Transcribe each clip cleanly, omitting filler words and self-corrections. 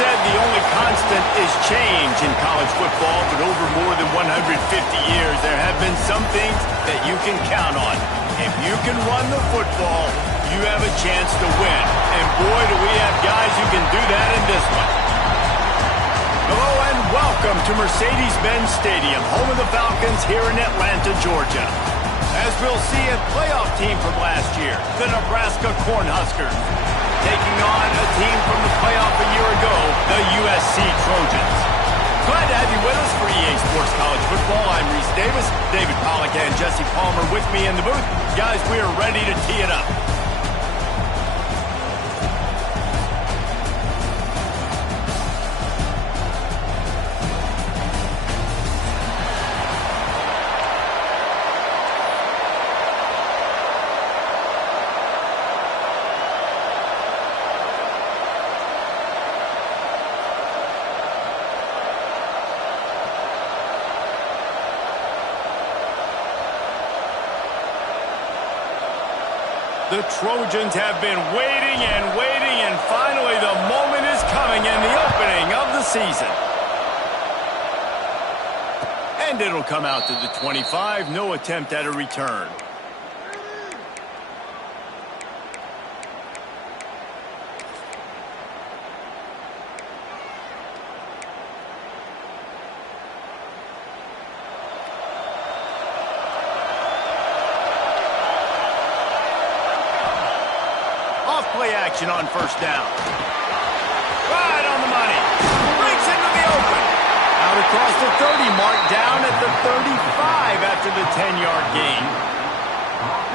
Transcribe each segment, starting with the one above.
said the only constant is change in college football, but over more than 150 years, there have been some things that you can count on. If you can run the football, you have a chance to win. And boy, do we have guys who can do that in this one. Hello and welcome to Mercedes-Benz Stadium, home of the Falcons here in Atlanta, Georgia. As we'll see, a playoff team from last year, the Nebraska Cornhuskers, taking on a team from the playoff a year ago, the USC Trojans. Glad to have you with us for EA Sports College Football. I'm Reese Davis, David Pollack and Jesse Palmer with me in the booth. Guys, we are ready to tee it up. The Trojans have been waiting and finally the moment is coming in the opening of the season. And it'll come out to the 25, no attempt at a return. Play action on first down. Right on the money. Breaks into the open. Out across the 30, marked down at the 35 after the 10-yard gain.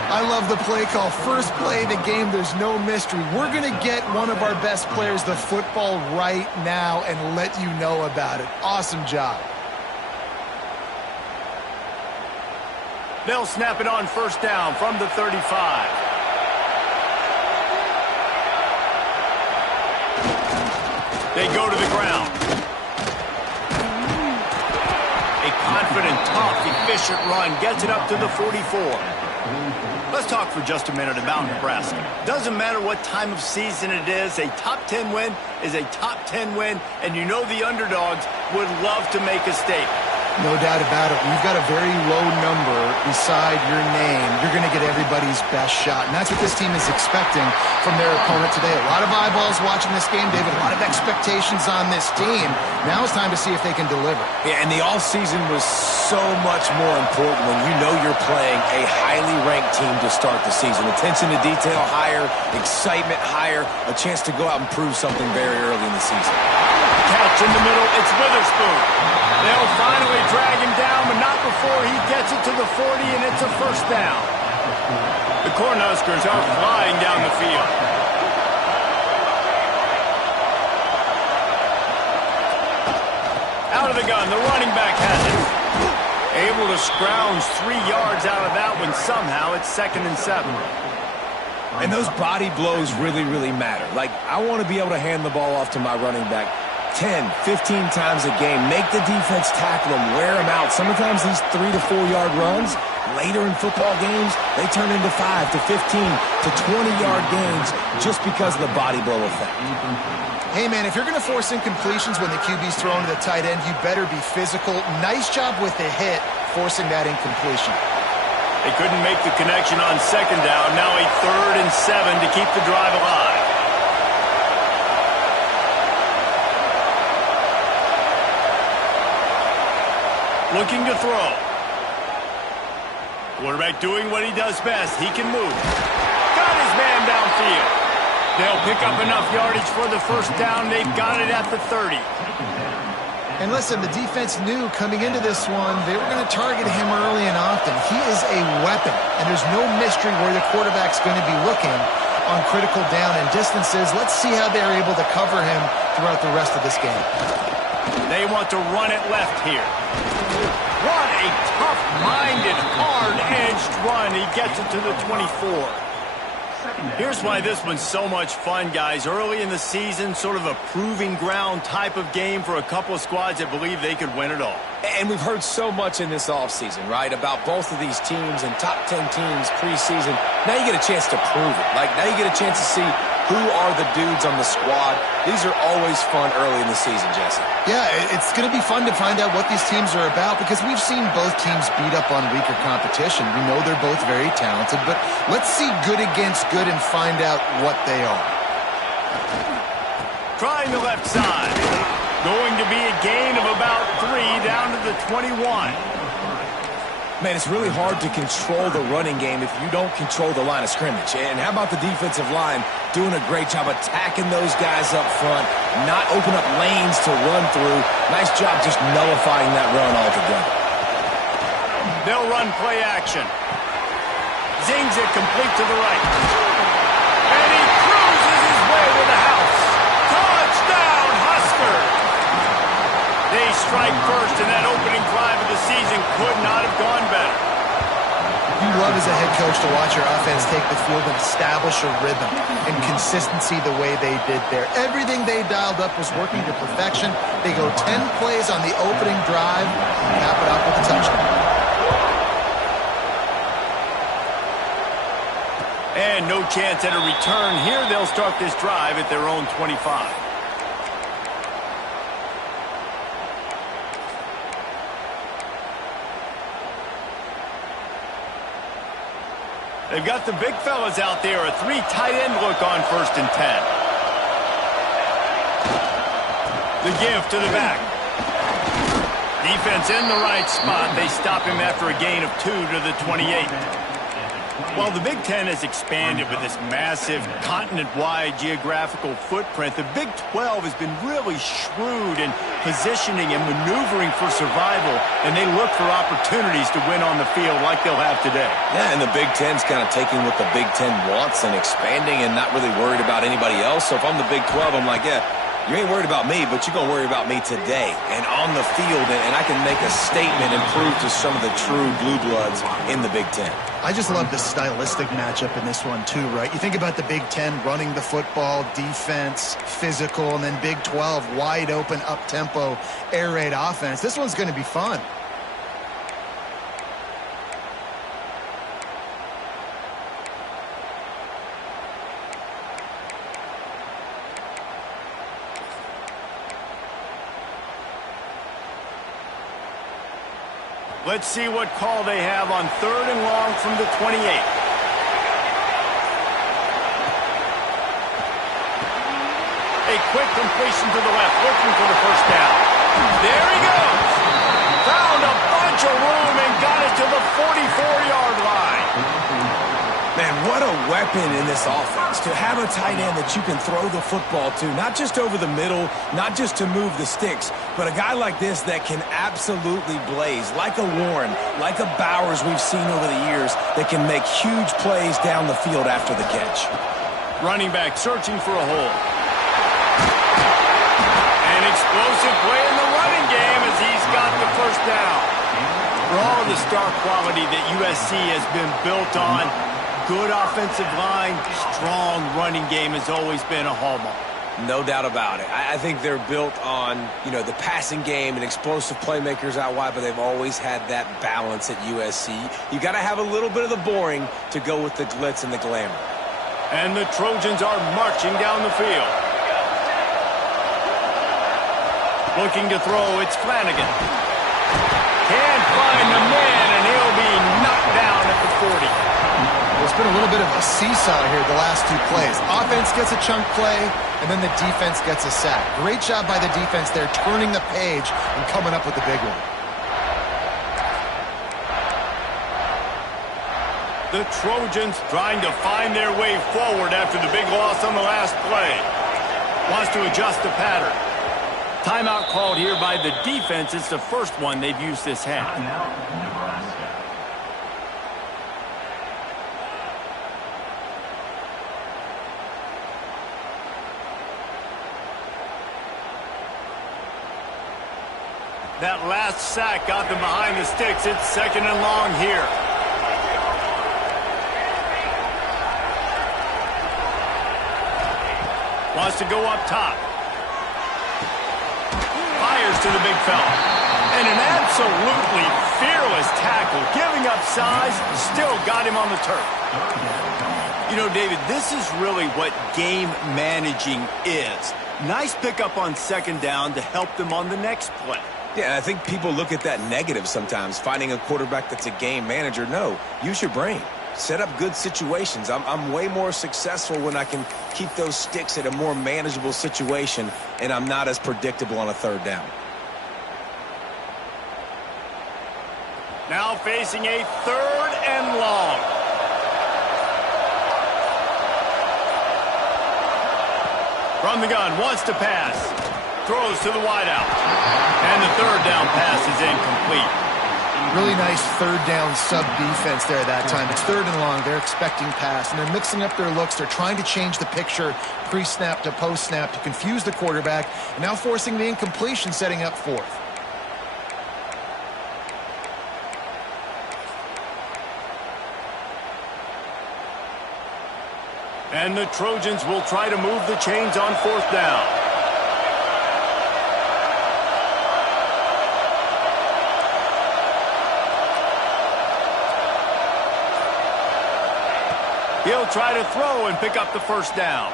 I love the play call. First play of the game, there's no mystery. We're going to get one of our best players the football right now and let you know about it. Awesome job. They'll snap it on first down from the 35. They go to the ground. A confident, tough, efficient run gets it up to the 44. Let's talk for just a minute about Nebraska. Doesn't matter what time of season it is, a top 10 win is a top 10 win, and you know the underdogs would love to make a statement. No doubt about it. We've got a very low number beside your name. You're going to get everybody's best shot. And that's what this team is expecting from their opponent today. A lot of eyeballs watching this game, David. A lot of expectations on this team. Now it's time to see if they can deliver. Yeah, and the offseason was so much more important when you know you're playing a highly ranked team to start the season. Attention to detail higher, excitement higher, a chance to go out and prove something very early in the season. Catch in the middle, it's Witherspoon. They'll finally drag him down, but not before he gets it to the 40, and it's a first down. The Cornhuskers are flying down the field. Out of the gun, the running back has it. Able to scrounge 3 yards out of that one somehow. It's 2nd and 7. And those body blows really, really matter. Like, I want to be able to hand the ball off to my running back 10, 15 times a game. Make the defense tackle him, wear him out. Sometimes these 3 to 4 yard runs, later in football games, they turn into 5 to 15 to 20-yard gains just because of the body blow effect. Hey, man, if you're going to force incompletions when the QB's thrown to the tight end, you better be physical. Nice job with the hit, forcing that incompletion. They couldn't make the connection on second down. Now a 3rd and 7 to keep the drive alive. Looking to throw. Quarterback doing what he does best. He can move. Got his man downfield. They'll pick up enough yardage for the first down. They've got it at the 30. And listen, the defense knew coming into this one, they were going to target him early and often. He is a weapon, and there's no mystery where the quarterback's going to be looking on critical down and distances. Let's see how they're able to cover him throughout the rest of this game. They want to run it left here. What a tough-minded, hard-edged run. He gets it to the 24. Here's why this one's so much fun, guys. Early in the season, sort of a proving ground type of game for a couple of squads that believe they could win it all. And we've heard so much in this offseason, right, about both of these teams and top 10 teams preseason. Now you get a chance to prove it. Like, now you get a chance to see Who are the dudes on the squad? These are always fun early in the season, Jesse. Yeah, it's going to be fun to find out what these teams are about because we've seen both teams beat up on weaker competition. We know they're both very talented, but let's see good against good and find out what they are. Trying the left side. Going to be a gain of about 3 down to the 21. Man, it's really hard to control the running game if you don't control the line of scrimmage. And how about the defensive line doing a great job attacking those guys up front, not open up lanes to run through. Nice job just nullifying that run altogether. They'll run play action. Zings it complete to the right. And he cruises his way to the house. Touchdown, Huskers! They strike first, and that opening drive of the season could not have gone better. You love as a head coach to watch your offense take the field and establish a rhythm and consistency the way they did there. Everything they dialed up was working to perfection. They go 10 plays on the opening drive, cap it up with a touchdown. And no chance at a return here. They'll start this drive at their own 25. They've got the big fellas out there. A 3 tight end look on 1st and 10. The give to the back. Defense in the right spot. They stop him after a gain of 2 to the 28. Well, the Big Ten has expanded with this massive continent-wide geographical footprint. The Big 12 has been really shrewd in positioning and maneuvering for survival, and they look for opportunities to win on the field like they'll have today. Yeah, and the Big Ten's kind of taking what the Big Ten wants and expanding and not really worried about anybody else. So if I'm the Big 12, I'm like, yeah, you ain't worried about me, but you're going to worry about me today and on the field, and I can make a statement and prove to some of the true blue bloods in the Big Ten. I just love the stylistic matchup in this one too, right? You think about the Big Ten running the football, defense, physical, and then Big 12, wide open, up-tempo, air raid offense. This one's going to be fun. Let's see what call they have on 3rd and long from the 28. A quick completion to the left, looking for the 1st down. There he goes. Found a bunch of room and got it to the 44-yard line. Man, what a weapon in this offense to have a tight end that you can throw the football to, not just over the middle, not just to move the sticks, but a guy like this that can absolutely blaze, like a Warren, like a Bowers we've seen over the years, that can make huge plays down the field after the catch. Running back searching for a hole. An explosive play in the running game as he's got the 1st down. For all of the star quality that USC has been built on, good offensive line, strong running game has always been a hallmark. No doubt about it. I think they're built on, the passing game and explosive playmakers out wide, but they've always had that balance at USC. You got to have a little bit of the boring to go with the glitz and the glamour. And the Trojans are marching down the field. Looking to throw, it's Flanagan. Can't find the man, and he'll be knocked down at the 40. It's been a little bit of a seesaw here the last 2 plays. Offense gets a chunk play, and then the defense gets a sack. Great job by the defense there, turning the page and coming up with the big one. The Trojans trying to find their way forward after the big loss on the last play. Wants to adjust the pattern. Timeout called here by the defense. It's the first one they've used this half. Nebraska. That last sack got them behind the sticks. It's 2nd and long here. Wants to go up top. Fires to the big fella. And an absolutely fearless tackle. Giving up size, still got him on the turf. You know, David, this is really what game managing is. Nice pickup on second down to help them on the next play. Yeah, I think people look at that negative sometimes, finding a quarterback that's a game manager. No, use your brain. Set up good situations. I'm way more successful when I can keep those sticks at a more manageable situation, and I'm not as predictable on a third down. Now facing a 3rd and long. From the gun, wants to pass. Throws to the wideout. And the 3rd down pass is incomplete. Really nice 3rd down sub-defense there that time. It's 3rd and long. They're expecting pass, and they're mixing up their looks. They're trying to change the picture pre-snap to post-snap to confuse the quarterback, and now forcing the incompletion, setting up 4th. And the Trojans will try to move the chains on 4th down. He'll try to throw and pick up the 1st down.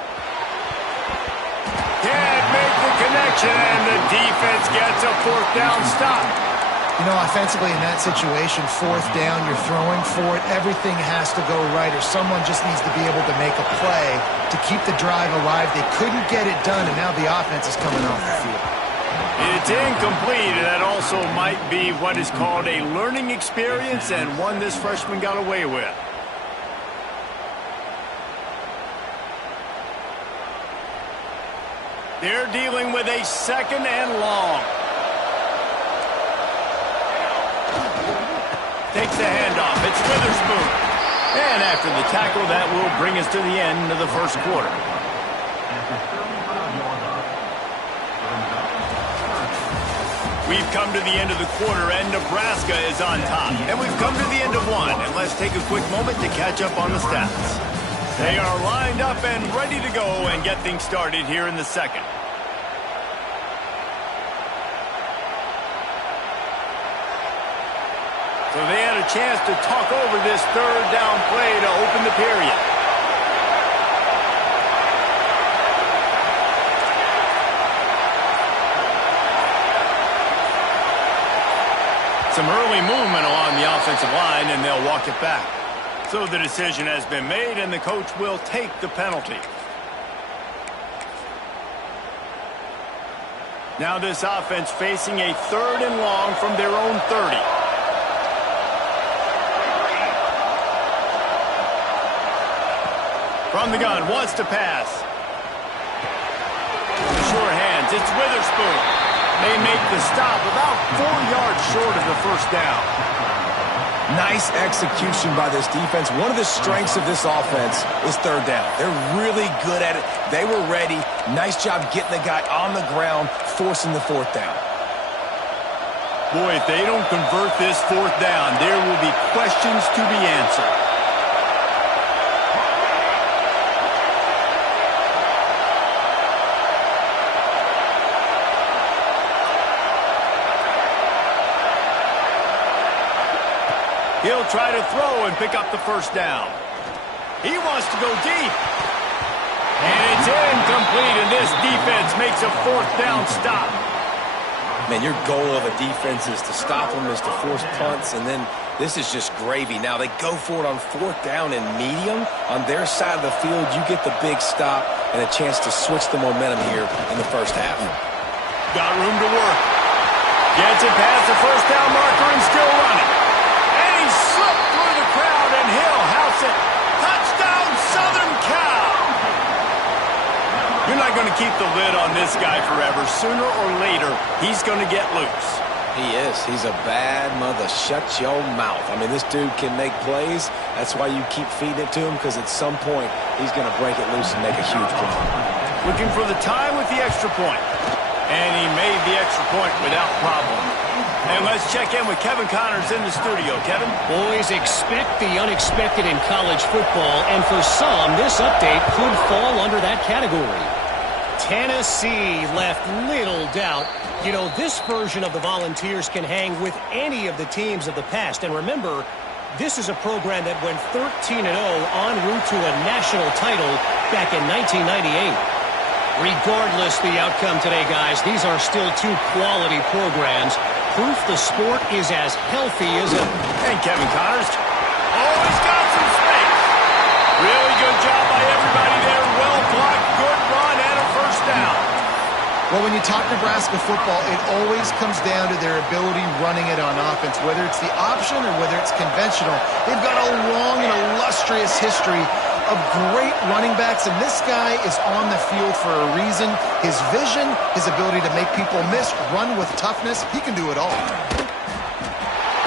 Can't make the connection, and the defense gets a 4th down stop. You know, offensively in that situation, 4th down, you're throwing for it. Everything has to go right, or someone just needs to be able to make a play to keep the drive alive. They couldn't get it done, and now the offense is coming off the field. It's incomplete, and that also might be what is called a learning experience, and one this freshman got away with. They're dealing with a 2nd and long. Takes the handoff. It's Witherspoon. And after the tackle, that will bring us to the end of the 1st quarter. We've come to the end of the quarter, and Nebraska is on top. And we've come to the end of one. And let's take a quick moment to catch up on the stats. They are lined up and ready to go and get things started here in the 2nd. So they had a chance to talk over this 3rd down play to open the period. Some early movement along the offensive line, and they'll walk it back. So the decision has been made, and the coach will take the penalty. Now this offense facing a 3rd and long from their own 30. From the gun, wants to pass. Sure hands, it's Witherspoon. They make the stop about 4 yards short of the 1st down. Nice execution by this defense. One of the strengths of this offense is 3rd down. They're really good at it. They were ready. Nice job getting the guy on the ground, forcing the 4th down. Boy, if they don't convert this 4th down, there will be questions to be answered. He'll try to throw and pick up the 1st down. He wants to go deep. And it's incomplete, and this defense makes a 4th down stop. Man, your goal of a defense is to stop them, is to force punts, and then this is just gravy. Now they go for it on 4th down and medium. On their side of the field, you get the big stop and a chance to switch the momentum here in the 1st half. Got room to work. Gets it past the 1st down marker and still running. Slipped through the crowd, and he'll house it. Touchdown, Southern Cal! You're not going to keep the lid on this guy forever. Sooner or later, he's going to get loose. He is. He's a bad mother. Shut your mouth. I mean, this dude can make plays. That's why you keep feeding it to him, because at some point, he's going to break it loose and make a huge play. Looking for the tie with the extra point. And he made the extra point without problem. And let's check in with Kevin Connors in the studio. Kevin? Boys, expect the unexpected in college football, and for some, this update could fall under that category. Tennessee left little doubt. You know, this version of the Volunteers can hang with any of the teams of the past. And remember, This is a program that went 13-0 en route to a national title back in 1998. Regardless the outcome today, guys, these are still two quality programs. Proof the sport is as healthy as ever. And Kevin Connors. Oh, he's got some space. Really good job by everybody there. Well blocked, good run, and a first down. Well, when you talk Nebraska football, it always comes down to their ability running it on offense, whether it's the option or whether it's conventional. They've got a long and illustrious history of great running backs, and this guy is on the field for a reason. His vision, his ability to make people miss, run with toughness, he can do it all.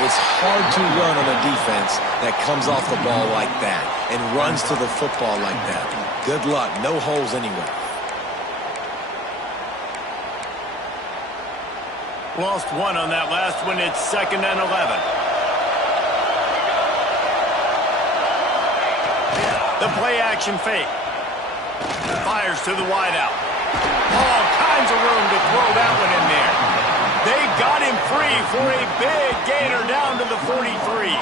It's hard to run on a defense that comes off the ball like that and runs to the football like that. Good luck. No holes anywhere. Lost one on that last one. It's 2nd and 11. The play action fake. Fires to the wideout. All kinds of room to throw that one in there. They got him free for a big gainer down to the 43.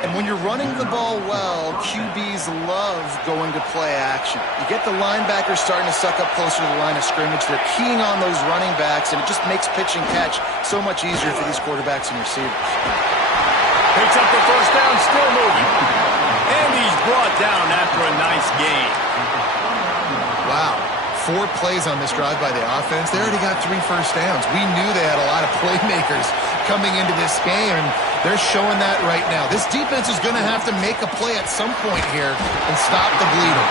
And when you're running the ball well, QBs love going to play action. You get the linebackers starting to suck up closer to the line of scrimmage. They're keying on those running backs, and it just makes pitch and catch so much easier for these quarterbacks and receivers. Picks up the first down, still moving. And he's brought down after a nice gain. Wow. 4 plays on this drive by the offense. They already got 3 first downs. We knew they had a lot of playmakers coming into this game, and they're showing that right now. This defense is going to have to make a play at some point here and stop the bleeding.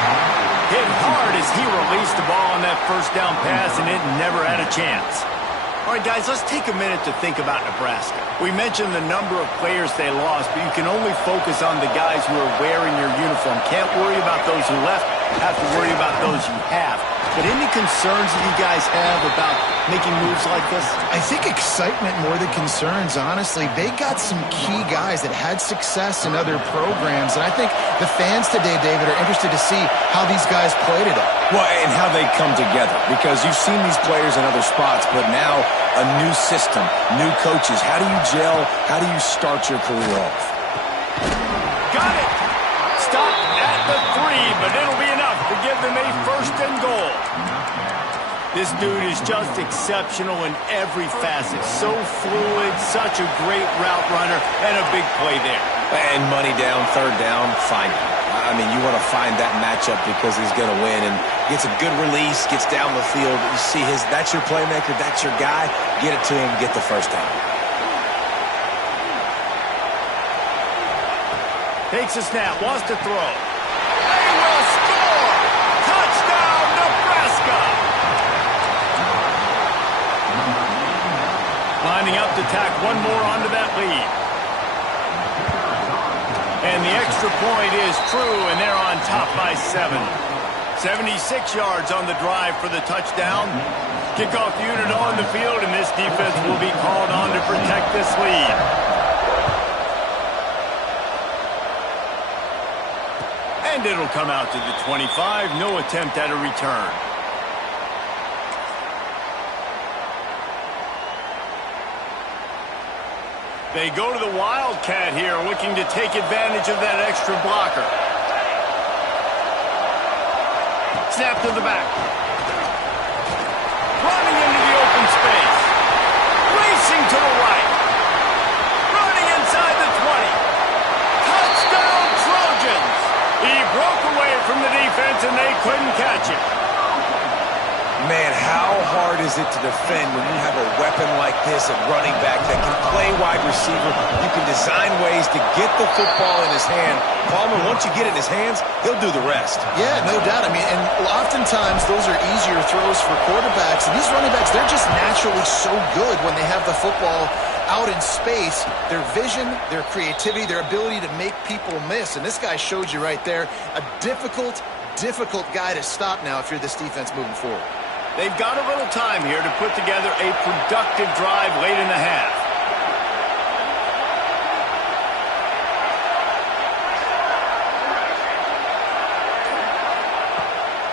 Hit hard as he released the ball on that first down pass, and it never had a chance. All right, guys, let's take a minute to think about Nebraska. We mentioned the number of players they lost, but you can only focus on the guys who are wearing your uniform. Can't worry about those who left. Have to worry about those you have. But any concerns that you guys have about making moves like this? I think excitement more than concerns, honestly. They got some key guys that had success in other programs, and I think the fans today, David, are interested to see how these guys play today. Well, and how they come together, because you've seen these players in other spots, but now a new system, new coaches. How do you gel? How do you start your career off? Got it! Stop at the 3, but it'll be enough to give them a 1st and goal. This dude is just exceptional in every facet. So fluid, such a great route runner, and a big play there. And money down, 3rd down, find him. I mean, you want to find that matchup because he's going to win, and gets a good release, gets down the field. You see that's your playmaker, that's your guy. Get it to him, get the 1st down. Takes a snap, wants to throw. They will score! Touchdown, Nebraska! Lining up to tack one more onto that lead. And the extra point is true, and they're on top by 7. 76 yards on the drive for the touchdown. Kickoff unit on the field, and this defense will be called on to protect this lead. And it'll come out to the 25. No attempt at a return. They go to the Wildcat here, looking to take advantage of that extra blocker. Snap to the back. Running into the open space. Racing to the right. Running inside the 20. Touchdown, Trojans! He broke away from the defense, and they couldn't catch him. Man, how hard is it to defend when you have a weapon like this at running back that can play wide receiver? You can design ways to get the football in his hand. Palmer, once you get it in his hands, he'll do the rest. Yeah, no doubt. I mean, and oftentimes those are easier throws for quarterbacks. And these running backs, they're just naturally so good when they have the football out in space. Their vision, their creativity, their ability to make people miss. And this guy showed you right there, a difficult guy to stop now if you're this defense moving forward. They've got a little time here to put together a productive drive late in the half.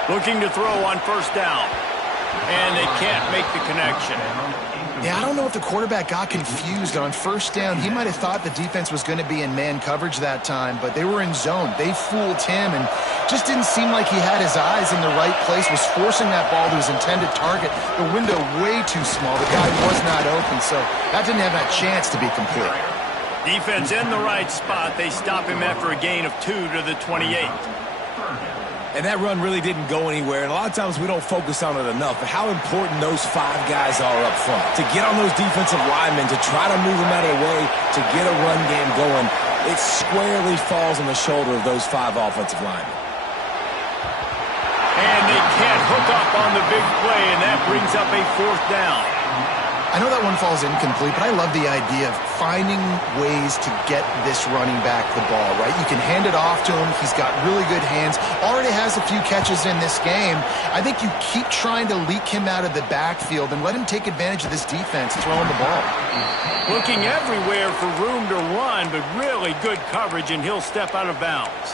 Looking to throw on 1st down. And they can't make the connection. Yeah, I don't know if the quarterback got confused on first down. He might have thought the defense was going to be in man coverage that time, but they were in zone. They fooled him and just didn't seem like he had his eyes in the right place, was forcing that ball to his intended target. The window way too small. The guy was not open, so that didn't have that chance to be complete. Defense in the right spot. They stop him after a gain of 2 to the 28. And that run really didn't go anywhere, and a lot of times we don't focus on it enough, but how important those 5 guys are up front. To get on those defensive linemen, to try to move them out of the way, to get a run game going, it squarely falls on the shoulder of those 5 offensive linemen. And they can't hook up on the big play, and that brings up a 4th down. I know that one falls incomplete, but I love the idea of finding ways to get this running back the ball, right? You can hand it off to him. He's got really good hands. Already has a few catches in this game. I think you keep trying to leak him out of the backfield and let him take advantage of this defense throwing the ball. Looking everywhere for room to run, but really good coverage, and he'll step out of bounds.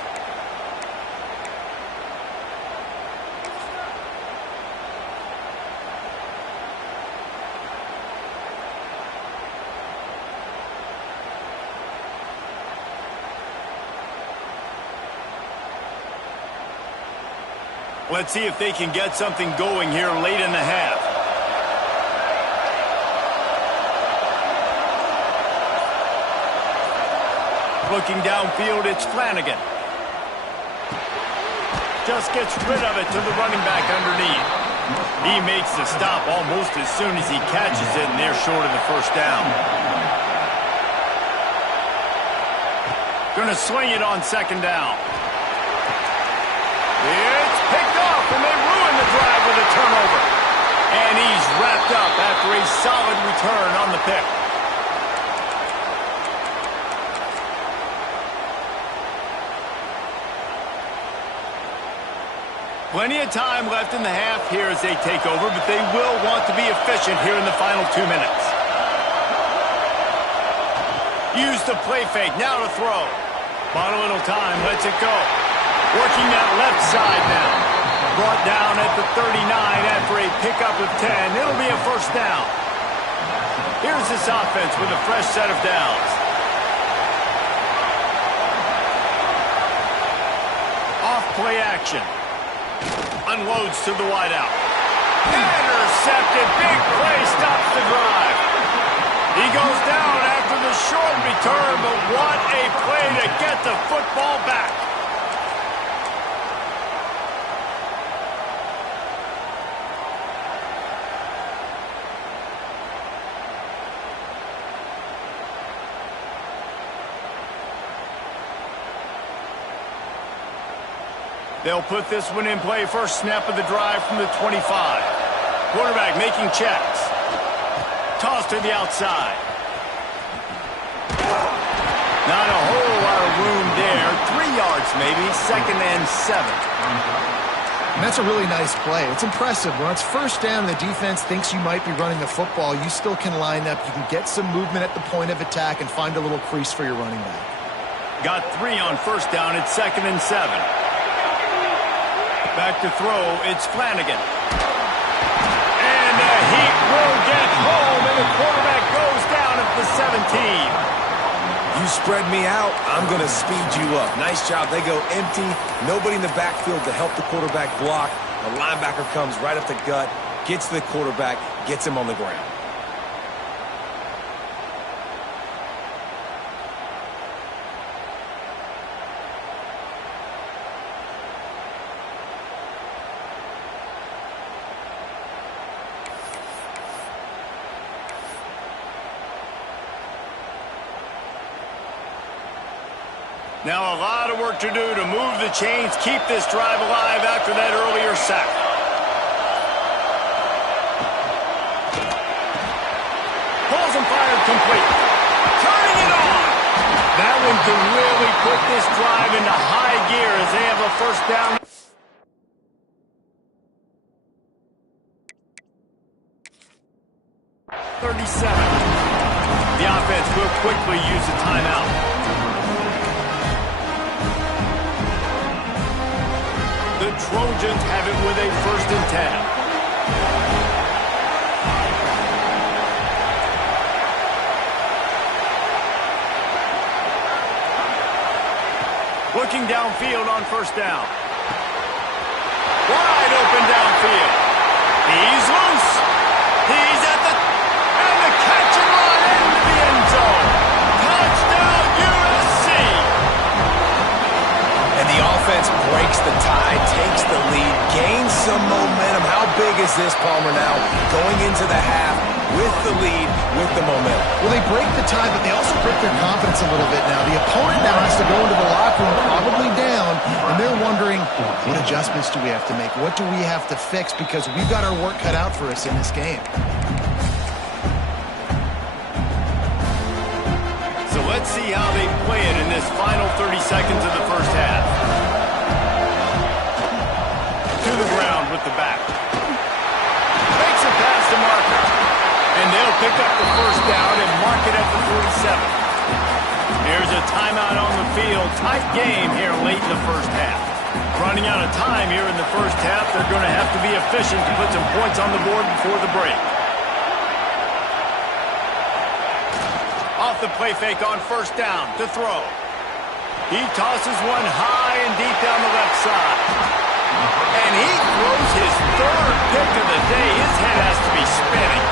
Let's see if they can get something going here late in the half. Looking downfield, it's Flanagan. Just gets rid of it to the running back underneath. He makes the stop almost as soon as he catches it, and they're short of the first down. Gonna swing it on 2nd down. It's picked off, and they ruin the drive with a turnover. And he's wrapped up after a solid return on the pick. Plenty of time left in the half here as they take over, but they will want to be efficient here in the final 2 minutes. Use the play fake, now to throw. Bought a little time, lets it go. Working that left side now. Brought down at the 39 after a pickup of 10. It'll be a 1st down. Here's this offense with a fresh set of downs. Off play action. Unloads to the wideout. Intercepted. Big play stops the drive. He goes down after the short return, but what a play to get the football back. They'll put this one in play. First snap of the drive from the 25. Quarterback making checks. Toss to the outside. Not a whole lot of room there. 3 yards maybe. 2nd and 7. And that's a really nice play. It's impressive. When it's 1st down and the defense thinks you might be running the football, you still can line up. You can get some movement at the point of attack and find a little crease for your running back. Got 3 on 1st down. It's 2nd and 7. Back to throw, it's Flanagan. And he will get home, and the quarterback goes down at the 17. You spread me out, I'm going to speed you up. Nice job. They go empty. Nobody in the backfield to help the quarterback block. The linebacker comes right up the gut, gets to the quarterback, gets him on the ground. Now a lot of work to do to move the chains, keep this drive alive after that earlier sack. Balls and fired complete. Turning it on. That one can really put this drive into high gear as they have a 1st down. The offense will quickly use a timeout. The Trojans have it with a 1st and 10. looking downfield on first down. Wide open downfield. He's loose. He's at the... And the catch and run into the end zone. Touchdown, USC. And the offense breaks the tie, takes the lead, gains some momentum. How big is this, Palmer, now? Going into the half with the lead, with the momentum. Well, they break the tie, but they also break their confidence a little bit now. The opponent now has to go into the locker room probably down, and they're wondering, what adjustments do we have to make? What do we have to fix? Because we've got our work cut out for us in this game. So let's see how they play it in this final 30 seconds of the first half. To the ground with the back. Makes a pass to Marker. And they'll pick up the first down and mark it at the 47. Here's a timeout on the field. Tight game here late in the first half. Running out of time here in the first half. They're going to have to be efficient to put some points on the board before the break. Off the play fake on first down to throw. He tosses one high and deep down the left side. And he throws his third pick of the day. His head has to be spinning.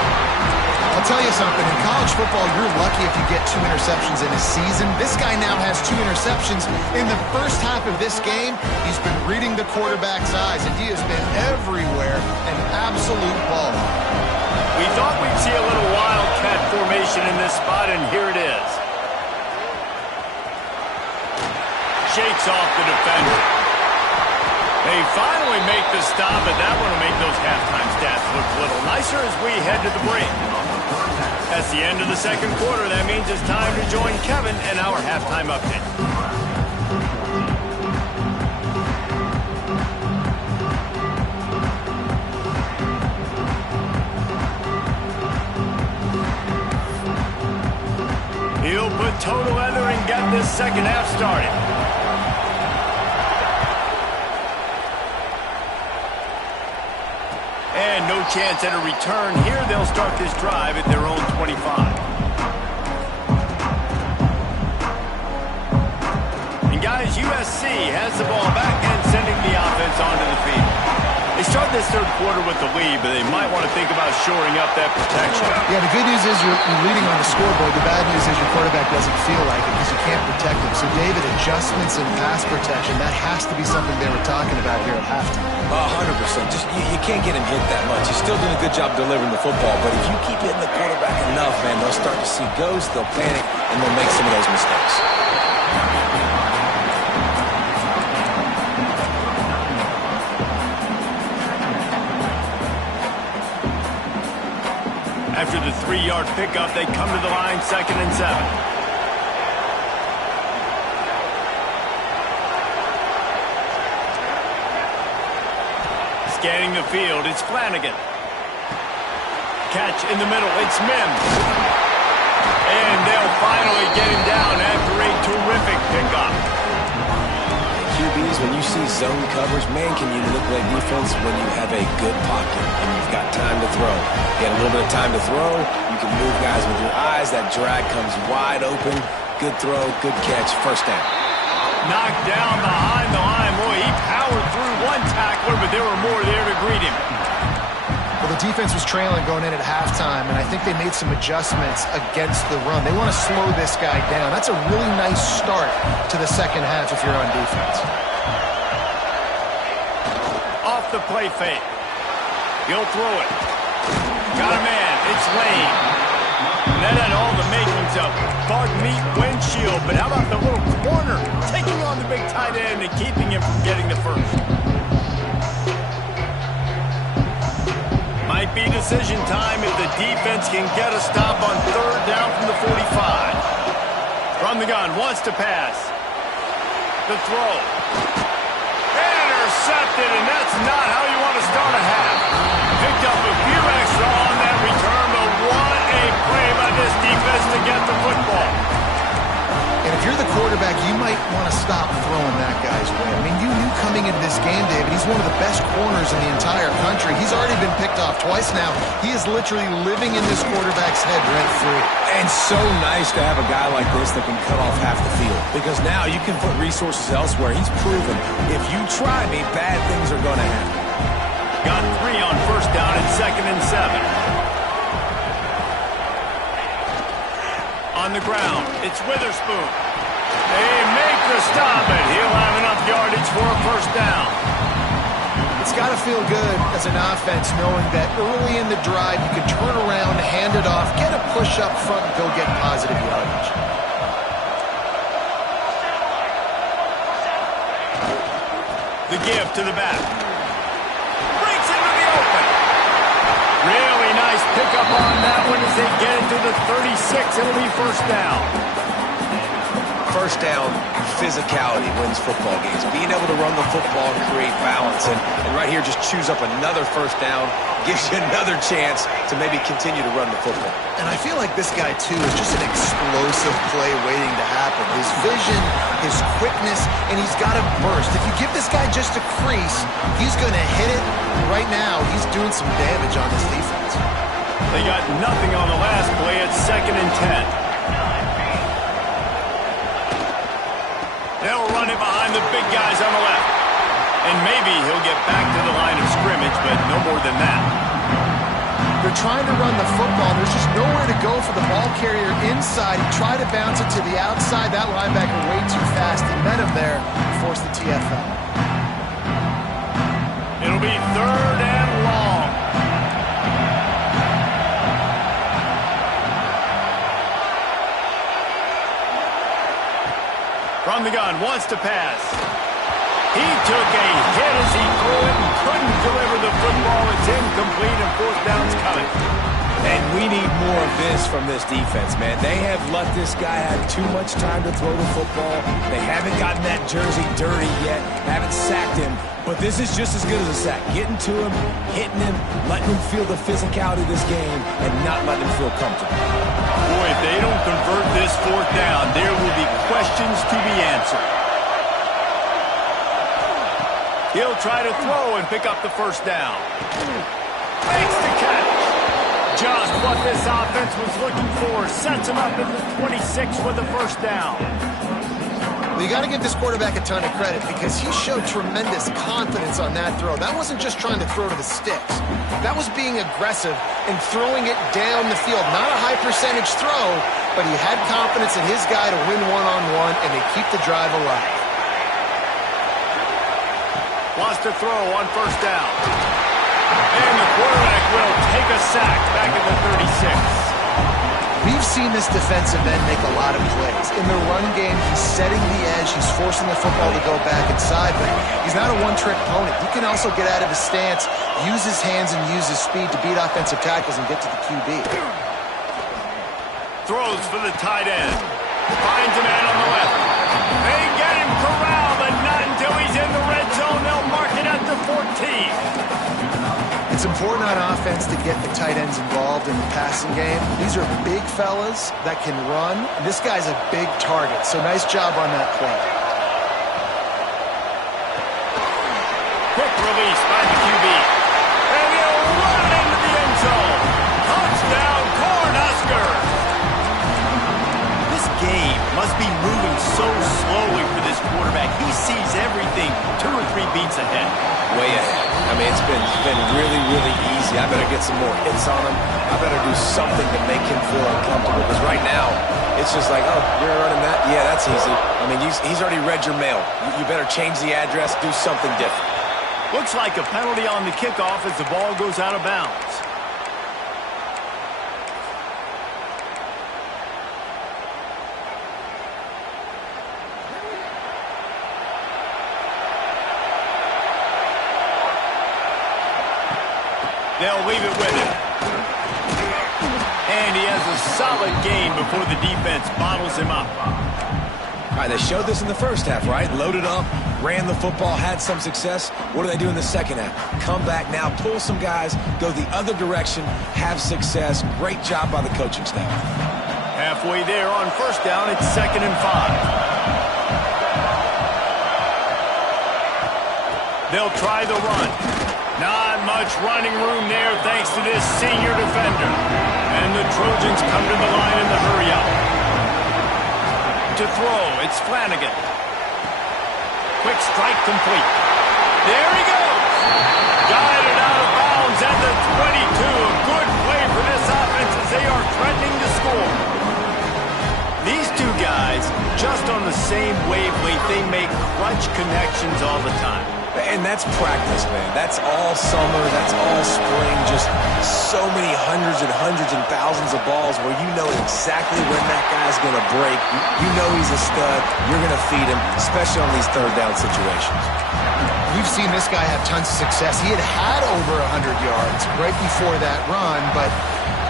I'll tell you something. In college football, you're lucky if you get 2 interceptions in a season. This guy now has 2 interceptions. In the first half of this game, he's been reading the quarterback's eyes, and he has been everywhere, an absolute ball. We thought we'd see a little wildcat formation in this spot, and here it is. Shakes off the defender. They finally make the stop, and that one will make those halftime stats look a little nicer as we head to the break. That's the end of the second quarter. That means it's time to join Kevin and our halftime update. He'll put toe to leather and get this second half started. And no chance at a return here. They'll start this drive at their own 25. And guys, USC has the ball back and sending the offense onto the field. They start this third quarter with the lead, but they might want to think about shoring up that protection. Yeah, the good news is you're leading on the scoreboard. The bad news is your quarterback doesn't feel like it because you can't protect him. So, David, adjustments in pass protection, that has to be something they were talking about here at halftime. 100%. Just you can't get him hit that much. He's still doing a good job delivering the football, but if you keep hitting the quarterback enough, man, they'll start to see ghosts, they'll panic, and they'll make some of those mistakes. After the 3-yard pickup, they come to the line, 2nd and 7. Scanning the field, it's Flanagan. Catch in the middle, it's Mims. And they'll finally get him down after a terrific pickup. QBs, when you see zone coverage, man, can you manipulate defense when you have a good pocket and you've got time to throw. You got a little bit of time to throw, you can move guys with your eyes, that drag comes wide open, good throw, good catch, first down. Knocked down behind the line. Boy, he powered through one tackler, but there were more there to greet him. Well, the defense was trailing going in at halftime, and I think they made some adjustments against the run. They want to slow this guy down. That's a really nice start to the second half if you're on defense. Off the play fake. He'll throw it. Got a man. It's Lane. That had all the makings of bug meat windshield, but how about the little corner taking on the big tight end and keeping him from getting the first? Might be decision time if the defense can get a stop on 3rd down from the 45. From the gun, wants to pass. The throw. Intercepted, and that's not how you want to start a half. Picked up a few extra on that return, but what a play by this defense to get the football. And if you're the quarterback, you might want to stop throwing that guy's way. I mean, you knew coming into this game, David. He's one of the best corners in the entire country. He's already been picked off twice now. He is literally living in this quarterback's head rent-free. And so nice to have a guy like this that can cut off half the field. Because now you can put resources elsewhere. He's proven if you try me, bad things are going to happen. Got 3 on first down and 2nd and 7. On the ground, it's Witherspoon. They make the stop, and he'll have enough yardage for a first down. It's got to feel good as an offense knowing that early in the drive you can turn around, hand it off, get a push up front, and go get positive yardage. The give to the back. Breaks into the open. Really nice pickup on that one as they get it to the 36. It'll be first down. First down, physicality wins football games. Being able to run the football and create balance. And right here, just choose up another first down, gives you another chance to maybe continue to run the football. And I feel like this guy, too, is just an explosive play waiting to happen. His vision, his quickness, and he's got a burst. If you give this guy just a crease, he's going to hit it. Right now, he's doing some damage on this defense. They got nothing on the last play at 2nd and 10. They'll run it behind the big guys on the left. And maybe he'll get back to the line of scrimmage, but no more than that. They're trying to run the football. There's just nowhere to go for the ball carrier inside. He tried to bounce it to the outside. That linebacker way too fast. He met him there and forced the TFL. It'll be 3rd and long. From the gun, wants to pass. He took a hit as he threw it and couldn't deliver the football. It's incomplete and 4th down's coming. And we need more of this from this defense, man. They have let this guy have too much time to throw the football. They haven't gotten that jersey dirty yet, haven't sacked him. But this is just as good as a sack. Getting to him, hitting him, letting him feel the physicality of this game, and not letting him feel comfortable. Boy, if they don't convert this 4th down, there will be questions to be answered. He'll try to throw and pick up the first down. Makes the catch. Just what this offense was looking for. Sets him up at the 26 for the first down. Well, you got to give this quarterback a ton of credit because he showed tremendous confidence on that throw. That wasn't just trying to throw to the sticks. That was being aggressive and throwing it down the field. Not a high percentage throw, but he had confidence in his guy to win one-on-one, and they keep the drive alive. Wants to throw on first down. And the quarterback will take a sack back at the 36. We've seen this defensive end make a lot of plays. In the run game, he's setting the edge. He's forcing the football to go back inside, but he's not a one-trick pony. He can also get out of his stance, use his hands, and use his speed to beat offensive tackles and get to the QB. Throws for the tight end. Finds a man on the left. They get him corralled, but not until he's in the red zone. They'll mark it at the 14. It's important on offense to get the tight ends involved in the passing game. These are big fellas that can run. This guy's a big target, so nice job on that play. Quick release by the QB. And he'll run into the end zone. Touchdown, Cornhuskers. This game must be moving so slowly for this quarterback. He sees everything 2 or 3 beats ahead. Way ahead. I mean, it's been really, really easy. I better get some more hits on him. I better do something to make him feel uncomfortable. Because right now, it's just like, oh, you're running that? Yeah, that's easy. I mean, he's already read your mail. You better change the address, do something different. Looks like a penalty on the kickoff as the ball goes out of bounds. They'll leave it with him. And he has a solid game before the defense bottles him up. All right, they showed this in the first half, right? Loaded up, ran the football, had some success. What do they do in the second half? Come back now, pull some guys, go the other direction, have success. Great job by the coaching staff. Halfway there on first down, it's 2nd and 5. They'll try the run. Not much running room there thanks to this senior defender. And the Trojans come to the line in the hurry-up. To throw, it's Flanagan. Quick strike complete. There he goes. Guided out of bounds at the 22. A good play for this offense as they are threatening to score. These two guys, just on the same wavelength, they make clutch connections all the time. And that's practice, man. That's all summer. That's all spring. Just so many hundreds and thousands of balls where you know exactly when that guy's going to break. You know he's a stud. You're going to feed him, especially on these third down situations. We've seen this guy have tons of success. He had over 100 yards right before that run, but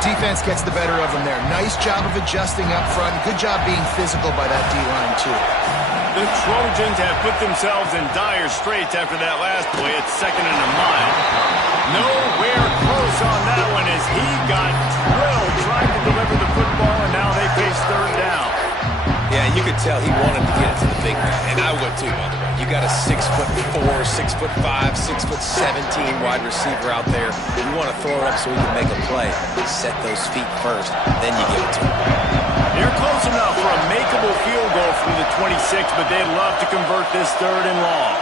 defense gets the better of him there. Nice job of adjusting up front. Good job being physical by that D-line, too. The Trojans have put themselves in dire straits after that last play. It's 2nd and a mile. Nowhere close on that one as he got drilled trying to deliver the football, and now they face 3rd down. Yeah, you could tell he wanted to get it to the big man, and I would too, by the way. You got a 6'4", 6'5", 6'17" wide receiver out there. You want to throw it up so he can make a play. Set those feet first, then you give it to him. They're close enough for a makeable field goal from the 26, but they'd love to convert this 3rd and long.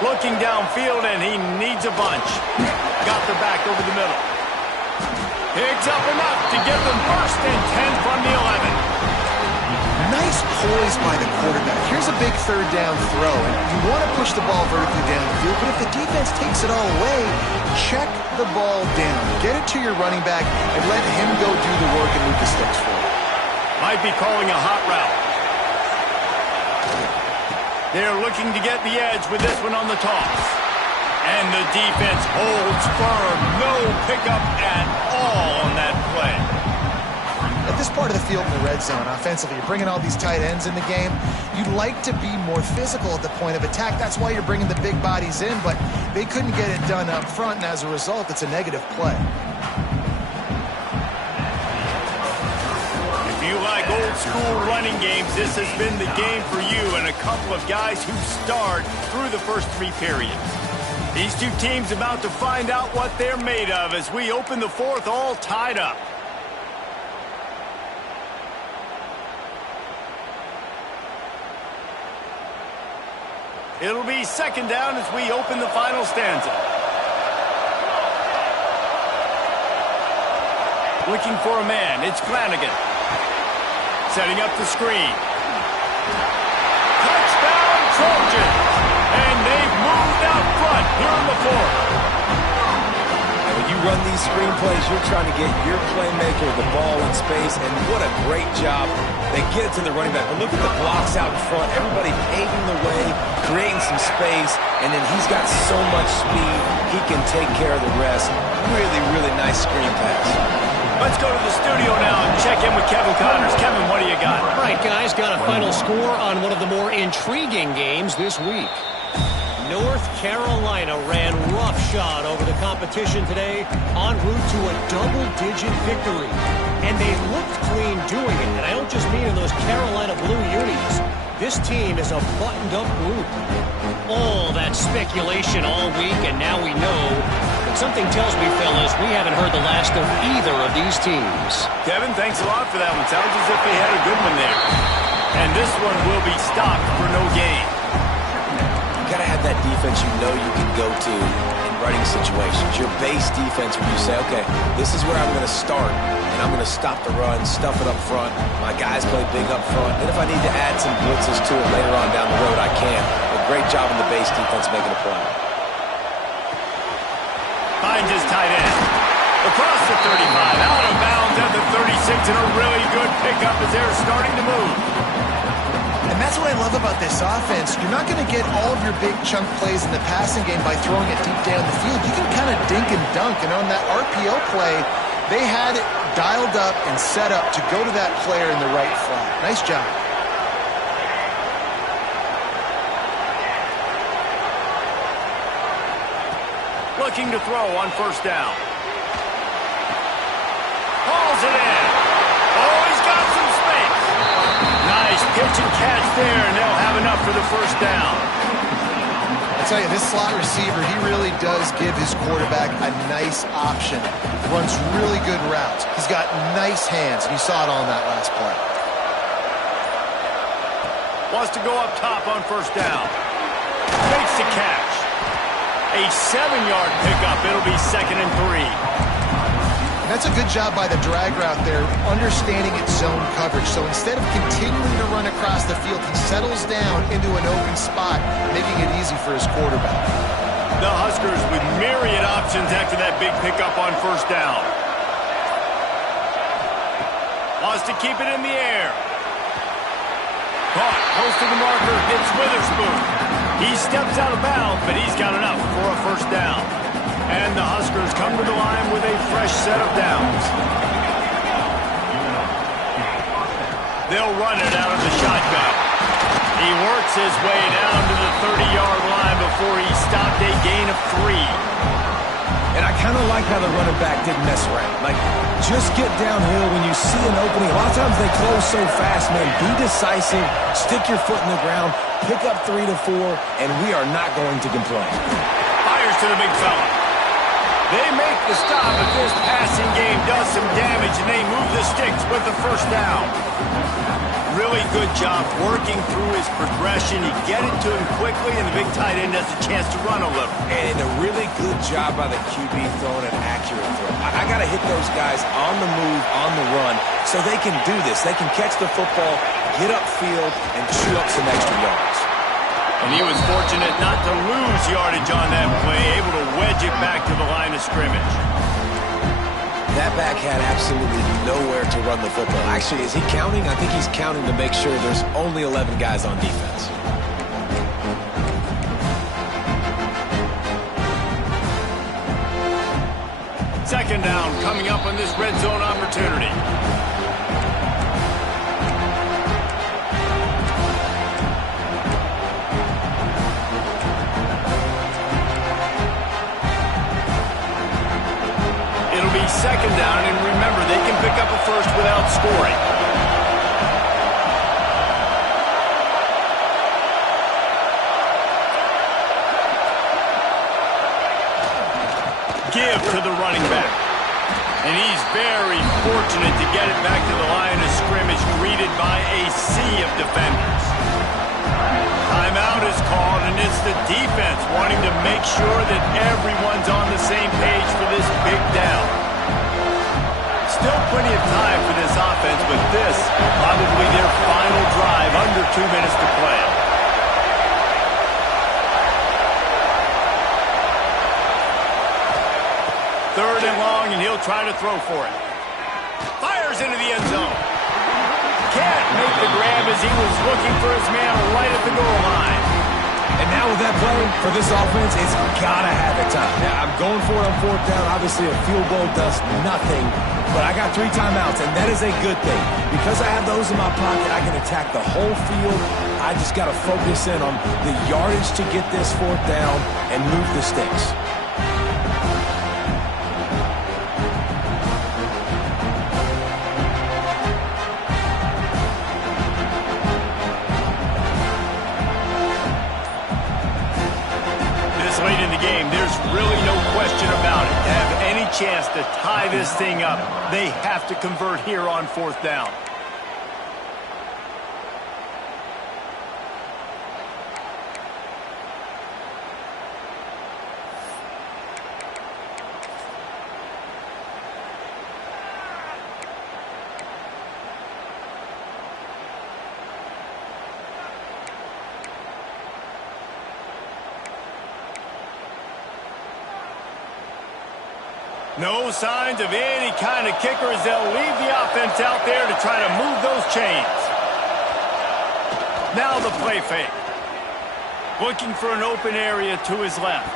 Looking downfield, and he needs a bunch. Got their back over the middle. Picks up enough to give them 1st and 10 from the 11. Nice poise by the quarterback. Here's a big 3rd down throw, and you want to push the ball vertically down the field, but if the defense takes it all away, check the ball down. Get it to your running back and let him go do the work and move the sticks for you. Might be calling a hot route. They're looking to get the edge with this one on the toss. And the defense holds firm. No pickup at all on that play. At this part of the field in the red zone, offensively, you're bringing all these tight ends in the game. You'd like to be more physical at the point of attack. That's why you're bringing the big bodies in, but they couldn't get it done up front, and as a result, it's a negative play. If you like old school running games, this has been the game for you and a couple of guys who starred through the first 3 periods. These two teams about to find out what they're made of as we open the 4th all tied up. It'll be 2nd down as we open the final stanza. Looking for a man, it's Flanagan. Setting up the screen. Touchdown Trojans! And they've moved out front here in the 4th. When you run these screen plays, you're trying to get your playmaker the ball in space, and what a great job. They get it to the running back, but look at the blocks out in front. Everybody paving the way, creating some space, and then he's got so much speed, he can take care of the rest. Really, really nice screen pass. Let's go to the studio now and check in with Kevin Connors. Kevin, what do you got? All right, guys, got a final score on one of the more intriguing games this week. North Carolina ran roughshod over the competition today en route to a double-digit victory. And they looked clean doing it. And I don't just mean in those Carolina blue unis. This team is a buttoned-up group. All that speculation all week, and now we know. But something tells me, fellas, we haven't heard the last of either of these teams. Kevin, thanks a lot for that one. Sounds as if they had a good one there. And this one will be stopped for no gain. You got to have that defense you know you can go to in running situations. Your base defense where you say, okay, this is where I'm going to start, and I'm going to stop the run, stuff it up front. My guys play big up front. And if I need to add some blitzes to it later on down the road, I can. But great job in the base defense making a play. Finds his tight end. Across the 35, out of bounds at the 36, and a really good pickup as they're starting to move. And that's what I love about this offense. You're not going to get all of your big chunk plays in the passing game by throwing it deep down the field. You can kind of dink and dunk. And on that RPO play, they had it dialed up and set up to go to that player in the right flat. Nice job. Looking to throw on 1st down. Hauls it in. Oh, he's got some space. Nice pitch and catch there, and they'll have enough for the 1st down. I tell you, this slot receiver, he really does give his quarterback a nice option. Runs really good routes. He's got nice hands, and you saw it on that last play. Wants to go up top on first down. Makes the catch. A 7-yard pickup. It'll be 2nd and 3. And that's a good job by the drag route there, understanding its zone coverage. So instead of continuing to run across the field, he settles down into an open spot, making it easy for his quarterback. The Huskers with myriad options after that big pickup on first down. Wants to keep it in the air. Caught, close to the marker, hits Witherspoon. He steps out of bounds, but he's got enough for a first down. And the Huskers come to the line with a fresh set of downs. They'll run it out of the shotgun. He works his way down to the 30-yard line before he stopped a gain of 3. And I kind of like how the running back didn't mess around. Like, just get downhill when you see an opening. A lot of times they close so fast, man. Be decisive, stick your foot in the ground, pick up 3 to 4, and we are not going to complain. Fires to the big fella. They make the stop, but this passing game does some damage, and they move the sticks with the first down. Really good job working through his progression. You get it to him quickly, and the big tight end has a chance to run a little. And a really good job by the QB throwing an accurate throw. I got to hit those guys on the move, on the run, so they can do this. They can catch the football, get upfield, and chew up some extra yards. And he was fortunate not to lose yardage on that play, able to wedge it back to the line of scrimmage. That back had absolutely nowhere to run the football. Actually, is he counting? I think he's counting to make sure there's only 11 guys on defense. Second down coming up on this red zone opportunity. Second down, and remember, they can pick up a first without scoring. Give to the running back. And he's very fortunate to get it back to the line of scrimmage, greeted by a sea of defenders. Timeout is called, and it's the defense wanting to make sure that everyone's on the same page for this big down. Still plenty of time for this offense, but this probably their final drive, under 2 minutes to play. Third and long, and he'll try to throw for it. Fires into the end zone. Can't make the grab as he was looking for his man right at the goal line. And now with that play, for this offense, it's got to have it time. Now, I'm going for it on fourth down. Obviously, a field goal does nothing, but I got 3 timeouts, and that is a good thing. Because I have those in my pocket, I can attack the whole field. I just got to focus in on the yardage to get this fourth down and move the sticks. Late in the game, there's really no question about it. To have any chance to tie this thing up, they have to convert here on fourth down. No signs of any kind of kickers. They'll leave the offense out there to try to move those chains. Now the play fake. Looking for an open area to his left.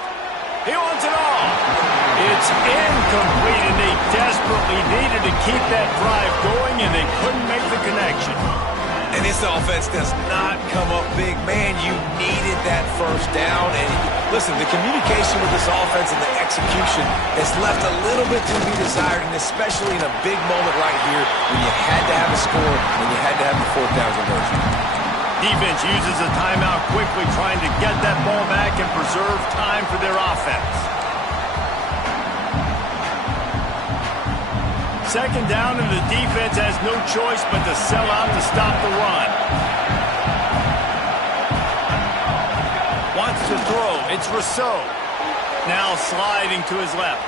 He wants it all. It's incomplete, and they desperately needed to keep that drive going, and they couldn't make the connection. And this offense does not come up big. Man, you needed that first down. And listen, the communication with this offense and the execution has left a little bit to be desired, and especially in a big moment right here when you had to have a score and you had to have the fourth down conversion. Defense uses a timeout quickly, trying to get that ball back and preserve time for their offense. Second down, and the defense has no choice but to sell out to stop the run. Wants to throw. It's Rousseau. Now sliding to his left.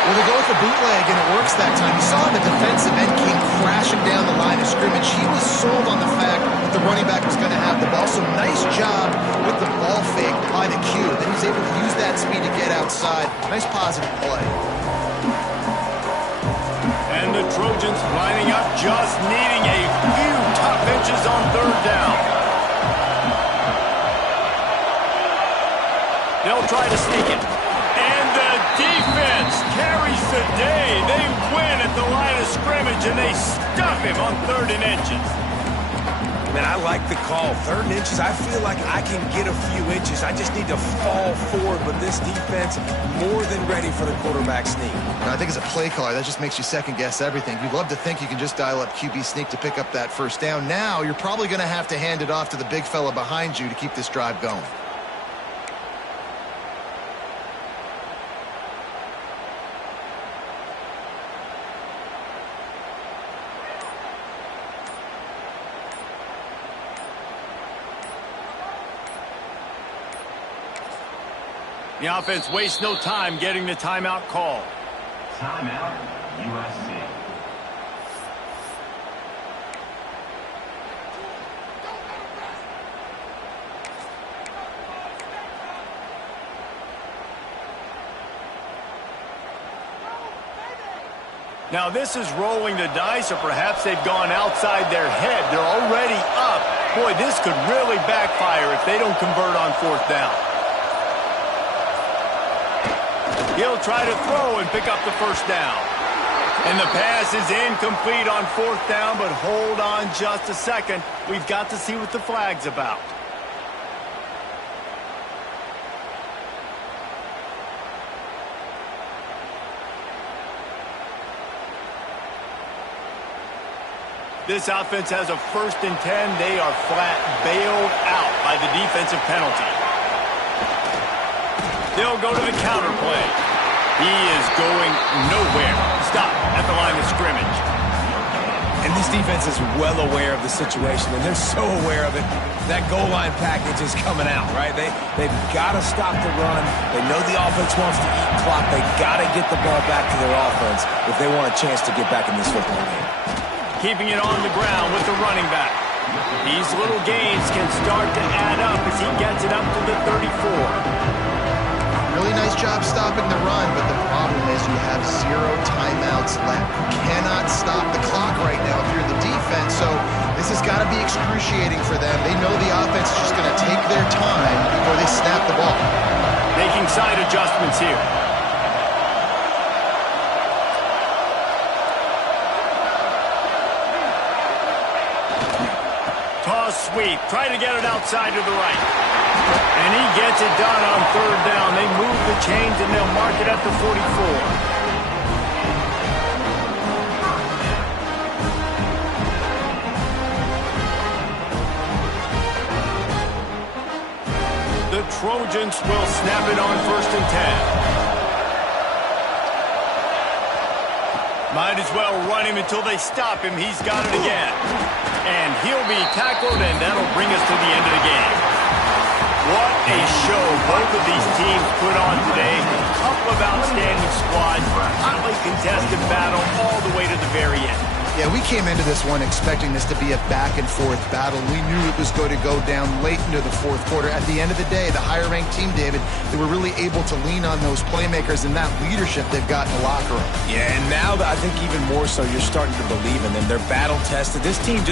Well, they go with the bootleg, and it works that time. You saw the defensive end came crashing down the line of scrimmage. He was sold on the fact that the running back was going to have the ball. So nice job with the ball fake by the Q. Then he's able to use that speed to get outside. Nice positive play. And the Trojans lining up, just needing a few tough inches on third down. They'll try to sneak it. And the defense carries the day. They win at the line of scrimmage, and they stuff him on 3rd and inches. Man, I like the call. 3rd and inches, I feel like I can get a few inches. I just need to fall forward, but this defense more than ready for the quarterback sneak. I think as a play caller, that just makes you second-guess everything. You'd love to think you can just dial up QB sneak to pick up that first down. Now, you're probably going to have to hand it off to the big fella behind you to keep this drive going. The offense wastes no time getting the timeout call. Timeout, USC. Now this is rolling the dice, or perhaps they've gone outside their head. They're already up. Boy, this could really backfire if they don't convert on 4th down. He'll try to throw and pick up the first down. And the pass is incomplete on 4th down, but hold on just a second. We've got to see what the flag's about. This offense has a 1st and 10. They are flat bailed out by the defensive penalty. They'll go to the counter play. He is going nowhere. Stop at the line of scrimmage. And this defense is well aware of the situation, and they're so aware of it. That goal line package is coming out, right? They've got to stop the run. They know the offense wants to eat clock. They got to get the ball back to their offense if they want a chance to get back in this football game. Keeping it on the ground with the running back. These little gains can start to add up as he gets it up to the 34. Really nice job stopping the run, but the problem is you have 0 timeouts left. You cannot stop the clock right now if you're the defense, so this has got to be excruciating for them. They know the offense is just going to take their time before they snap the ball. Making side adjustments here. Toss sweep. Try to get it outside to the right. And he gets it done on 3rd down. They move the chains and they'll mark it at the 44. The Trojans will snap it on 1st and 10. Might as well run him until they stop him. He's got it again. And he'll be tackled, and that'll bring us to the end of the game. What a show both of these teams put on today. A couple of outstanding squads, hotly contested battle all the way to the very end. Yeah, we came into this one expecting this to be a back-and-forth battle. We knew it was going to go down late into the 4th quarter. At the end of the day, the higher-ranked team, David, they were really able to lean on those playmakers and that leadership they've got in the locker room. Yeah, and now I think even more so, you're starting to believe in them. They're battle-tested. This team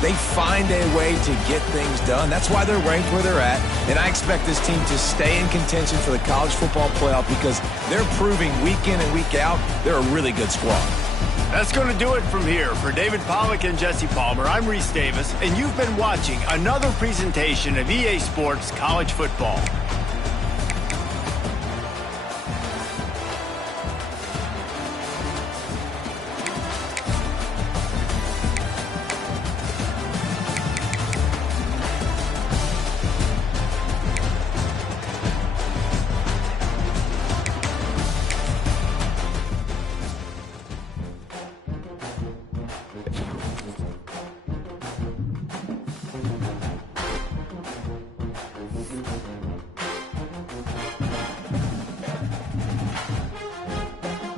they find a way to get things done. That's why they're ranked where they're at. And I expect this team to stay in contention for the college football playoff because they're proving week in and week out they're a really good squad. That's going to do it from here. For David Pollack and Jesse Palmer, I'm Reese Davis, and you've been watching another presentation of EA Sports College Football.